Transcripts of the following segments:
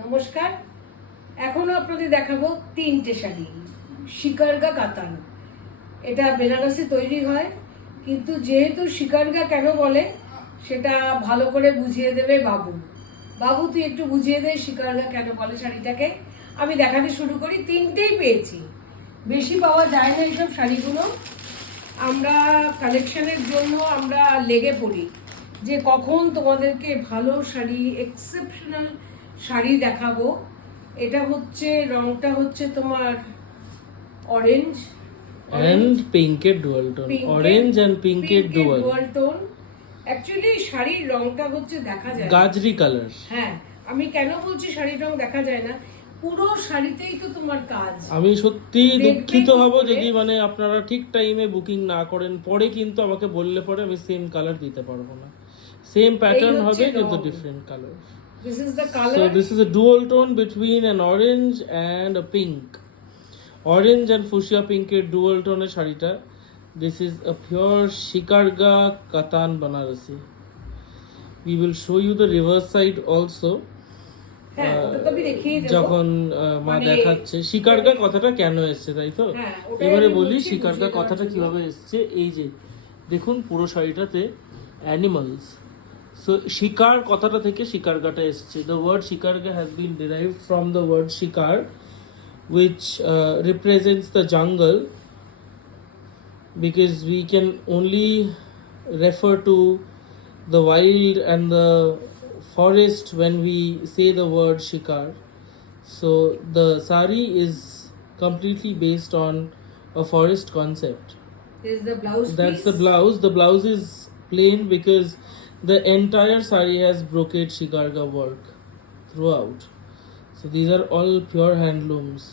নমস্কার। এখনো আপনাদের দেখাবো তিনটে শাড়ি শিকারগা কাতান। এটা বেনারসে তৈরি হয়, কিন্তু যেহেতু শিকারগা কেন বলে সেটা ভালো করে বুঝিয়ে দেবে বাবু। বাবু তুই একটু বুঝিয়ে দে শিকারগা কেন বলে শাড়িটাকে। আমি দেখাতে শুরু করি। তিনটেই পেয়েছি, বেশি পাওয়া যায় না এইসব শাড়িগুলো। আমরা কালেকশনের জন্য আমরা লেগে পড়ি যে কখন তোমাদেরকে ভালো শাড়ি, এক্সেপশনাল শাড়ি দেখাবো। এটা হচ্ছে রংটা হচ্ছে তোমার orange and pink dual tone, orange and pink dual tone. Actually শাড়ির রংটা হচ্ছে দেখা যায় না। gajri color. হ্যাঁ, আমি কেন বলছি শাড়ির রং দেখা যায় না, পুরো শাড়িতেই তো তোমার কাজ। আমি সত্যি দেখবে দুঃখিত কি হব করে? যদি মানে আপনারা ঠিক টাইমে বুকিং না করেন, পরে কিন্তু আমাকে বললে পরে আমি সেম কালার দিতে পারবো না। সেম প্যাটার্ন হচ্ছে হবে কিন্তু রং। Different colour. This is the So colour. this is a dual tone between an orange and a pink. Orange and fuchsia pink এর dual tone এর শাড়িটা। This is a pure shikarga katan banarasi. We will show you the reverse side also. হ্যাঁ, ওটা তো আমি দেখিয়ে দেবো। যখন মা মানে- দেখাচ্ছে শিকারগা কথাটা কেন এসছে, তাই তো? হ্যাঁ, ওটাই এবারে আমি বলি বলছি, শিকারগা বুঝিয়ে দেওয়ার কথাটা জন্য। কিভাবে এসছে। এই যে দেখুন পুরো শাড়িটাতে অ্যানিমালস, সো শিকার কথাটা থেকে শিকারগাটা এসছে। The word shikargah has been derived from the word shikar which represents the jungle, because we can only refer to the wild and the forest when we say the word shikar. So the sari is completely based on a forest concept. This is the blouse That's piece. the blouse. The blouse is plain because the entire sari has brocade shikarga work throughout. So these are all pure handlooms.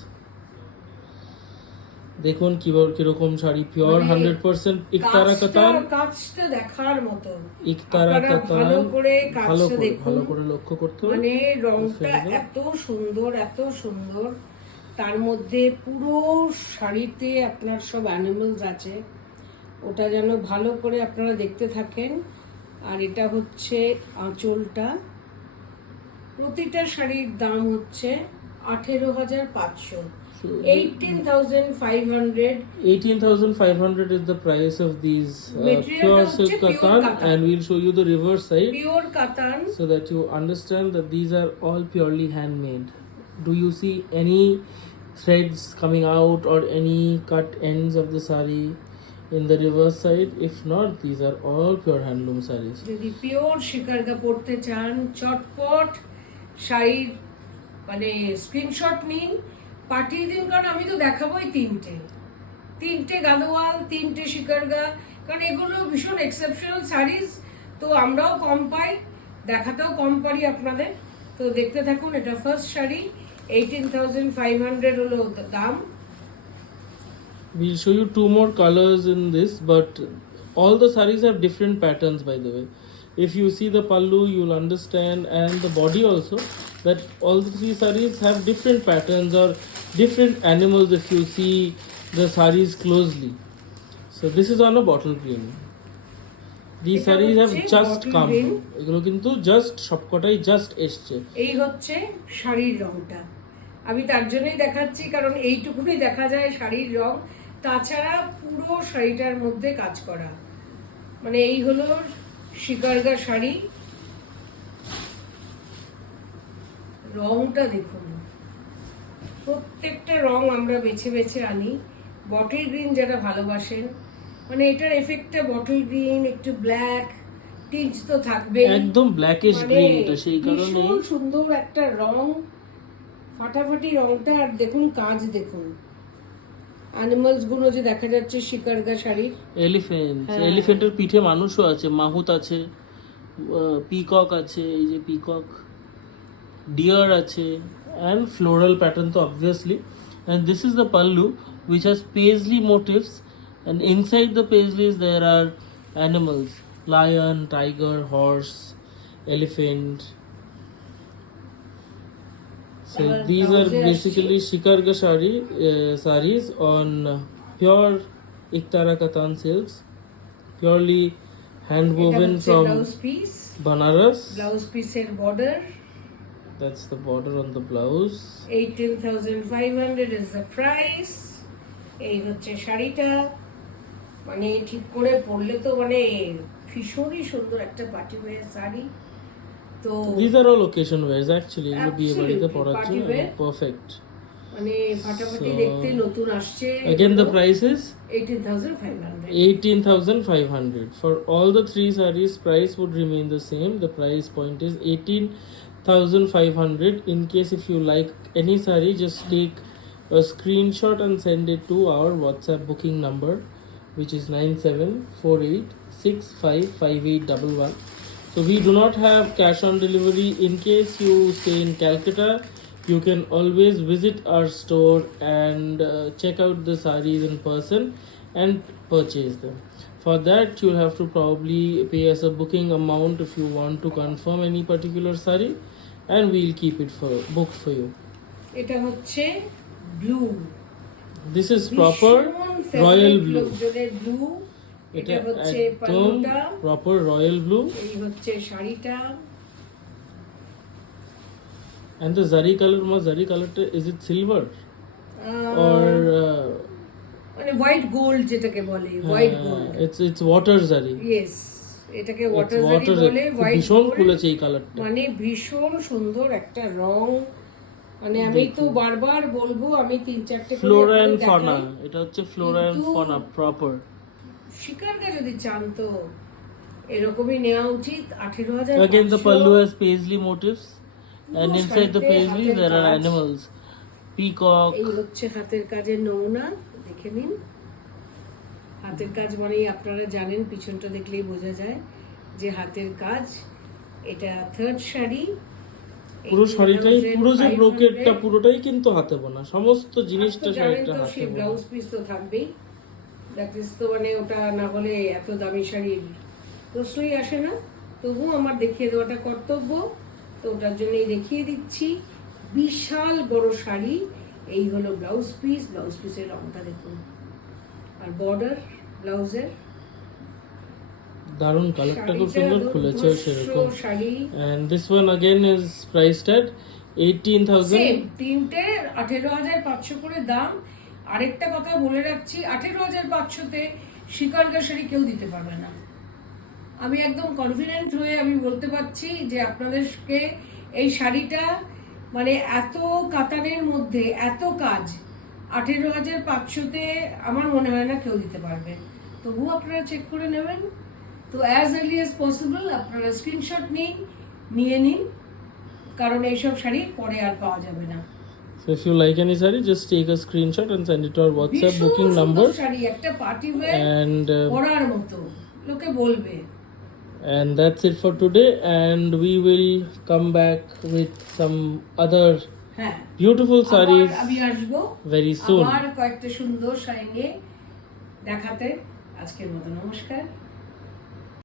দেখুন কিরকম sari, pure মানে 100% ইকতারা কাতান। কাজটা দেখার মতো। ইকতারা আপনারা কাতান ভালো করে ভালো কাজটা করে দেখুন। লক্ষ্য করতে হবে। মানে রংটা সুন্দর। এত সুন্দর, এত সুন্দর। তার মধ্যে পুরো শাড়িতে আপনার সব অ্যানিমালস আছে। ওটা যেন ভালো করে আপনারা দেখতে থাকেন। আর এটা হচ্ছে আঁচলটা। প্রতিটা শাড়ির দাম হচ্ছে 18,500, 18,500। 18,500 is the price of these Material pure টা silk হচ্ছে pure katan, katan। and we'll show you the reverse side pure কাতান। so that you understand that these are all purely handmade. Do you see any threads coming out or any cut ends of the sari in the reverse side? If not, these are all pure handloom saris. যদি pure শিকারগা পড়তে চান, চটপট শাড়ির মানে screenshot নিন, পাঠিয়ে দিন। কারণ আমি তো দেখাবোই তিনটে গাদোয়াল, তিনটে শিকারগা, কারণ এগুলো ভীষণ এক্সেপশনাল শাড়িজ। তো আমরাও কম পাই, দেখাতেও কম পারি আপনাদের। তো দেখতে থাকুন। এটা ফার্স্ট শাড়ি, 18,500 হলো দাম। We'll show you two more colors in this, but all the saris have different patterns, by the way. If you see the pallu, you'll understand, and the body also, that all the three saris have different patterns or different animals if you see the saris closely. So this is on a bottle green. These এটা saris have হচ্ছে just bottle come. green। এগুলো কিন্তু just সবকটাই just এসছে। এই হচ্ছে শাড়ির রংটা। আমি তার জন্যই দেখাচ্ছি, কারণ এইটুকুনি দেখা যায় শাড়ির রং। তাছাড়া পুরো শাড়িটার মধ্যে কাজ করা। মানে এই হলো শিকারগা শাড়ি। রংটা দেখুন, প্রত্যেকটা রং আমরা বেছে বেছে আনি। বটল গ্রিন যারা ভালোবাসেন, মানে এটার এফেক্টটা বটল গ্রিন, একটু ব্ল্যাক টিঞ্চ তো থাকবেই। একদম ব্ল্যাকিশ মানে গ্রিন, এটা সেই কারণে ভীষণ সুন্দর একটা রং, ফাটাফাটি রংটা। আর দেখুন কাজ দেখুন, অ্যানিমালস গুলো যে দেখা যাচ্ছে শিকারগা শাড়ির। এলিফ্যান্ট, হ্যাঁ। এলিফ্যান্টের পিঠে মানুষও আছে, মাহুত আছে, পিকক আছে, এই যে পিকক, ডিয়ার আছে, and floral pattern তো obviously. And this is the pallu which has paisley motifs, and inside the paisleys there are animals: lion, tiger, horse, elephant. So এবার these are blouse A basically shikarga saris on pure iktara katan silks, purely hand woven from blouse piece, Banaras. Blouse পিসের border. That's the border on the blouse. 18,500 is the price. এই হচ্ছে শাড়িটা, মানে ঠিক করে পরলে তো মানে ভীষণই সুন্দর একটা পার্টি ওয়্যার শাড়ি। তো These are all occasion wears actually. এগুলো বিয়ে বাড়িতে Absolutely, পরার party জন্য wear. perfect. মানে ফাটাফাটি So, দেখতে নতুন আসছে। Again the price is 18,500. 18,500. For all the three sarees, price would remain the same. The price point is 18,500. In case if you like any saree, just take a screenshot and send it to our WhatsApp booking number, which is 9748655811. So we do not have cash on delivery. In case you stay in Calcutta, you can always visit our store and check out the sarees in person and purchase them. For that, you'll have to probably pay us a booking amount if you want to confirm any particular saree, and we'll keep it for booked for you. এটা হচ্ছে blue, This is proper royal blue. Blue. এটা এটা হচ্ছে একদম পাল্লুটা, proper royal blue, এই হচ্ছে শাড়িটা। and the zari color, zari color, is it silver or মানে হোয়াইট গোল্ড যেটাকে বলে, white gold. it's water zari. Yes, এটাকে It's ওয়াটার জারি water বলে, zari. হোয়াইট ভীষণ গোল্ড। খুলেছে এই কালারটা। মানে ভীষণ সুন্দর একটা রং। মানে আমি তো বারবার বলবো, আমি 3-4টে ফ্লোরা এন্ড ফনা, এটা হচ্ছে ফ্লোরা এন্ড কিন্তু- ফনা প্রপার। শিকারটা যদি চান তো এরকমই নেওয়া উচিত। 18,500। Again the pallu has paisley motifs, and পুরো inside the শাড়িতে paisley হাতের there are কাজ। animals, peacock. এই হচ্ছে হাতের কাজের নমুনা, দেখে নিন। হাতের কাজ মানেই আপনারা জানেন, পিছনটা দেখলেই বোঝা যায় যে হাতের কাজ। এটা থার্ড শাড়ি। পুরো শাড়িটাই, পুরো যে 18,500 ব্রোকেটটা পুরোটাই কিন্তু হাতে বোনা, সমস্ত জিনিসটা আর তো জানেন শাড়িটা তো, হাতে সেই বোনা। ব্লাউজ পিস তো থাকবেই। দ্যাট ইজ তো মানে ওটা না হলে এত দামি শাড়ির প্রশ্নই আসে না। তবুও আমার দেখিয়ে দেওয়াটা কর্তব্য, তো ওটার জন্যই দেখিয়ে দিচ্ছি। বিশাল বড় শাড়ি। এই হলো ব্লাউজ পিস, ব্লাউজ পিসের রংটা দেখুন, আর বর্ডার ব্লাউজের। দারুন কালারটা খুব সুন্দর খুলেছে সেরকম। Sari And this one again is priced at 18,000. Same, তিনটে 18,500 করে দাম। আরেকটা কথা বলে রাখছি, 18,500-তে শিকারগা শাড়ি কেউ দিতে পারবে না। আমি একদম কনফিডেন্ট হয়ে আমি বলতে পারছি যে আপনাদেরকে এই শাড়িটা মানে এত কাতানের মধ্যে এত কাজ 18,500-তে আমার মনে হয় না কেউ দিতে পারবে। তবুও আপনারা চেক করে নেবেন। তো অ্যাজ আর্লি অ্যাজ পসিবল আপনারা স্ক্রিনশট নিয়ে নিন, কারণ এইসব শাড়ি পরে আর পাওয়া যাবে না। So if you like any saree, just take a screenshot and send it to our WhatsApp ভীষণ booking সুন্দর number, শাড়ি, একটা পার্টি ওয়্যার and পরার মতো, লোকে বলবে। that's it for today, and we will come back with some other হ্যাঁ, beautiful sarees আবার আমি আসবো very soon. আবার কয়েকটা সুন্দর শাড়ি নিয়ে দেখাতে। আজকের মতো নমস্কার।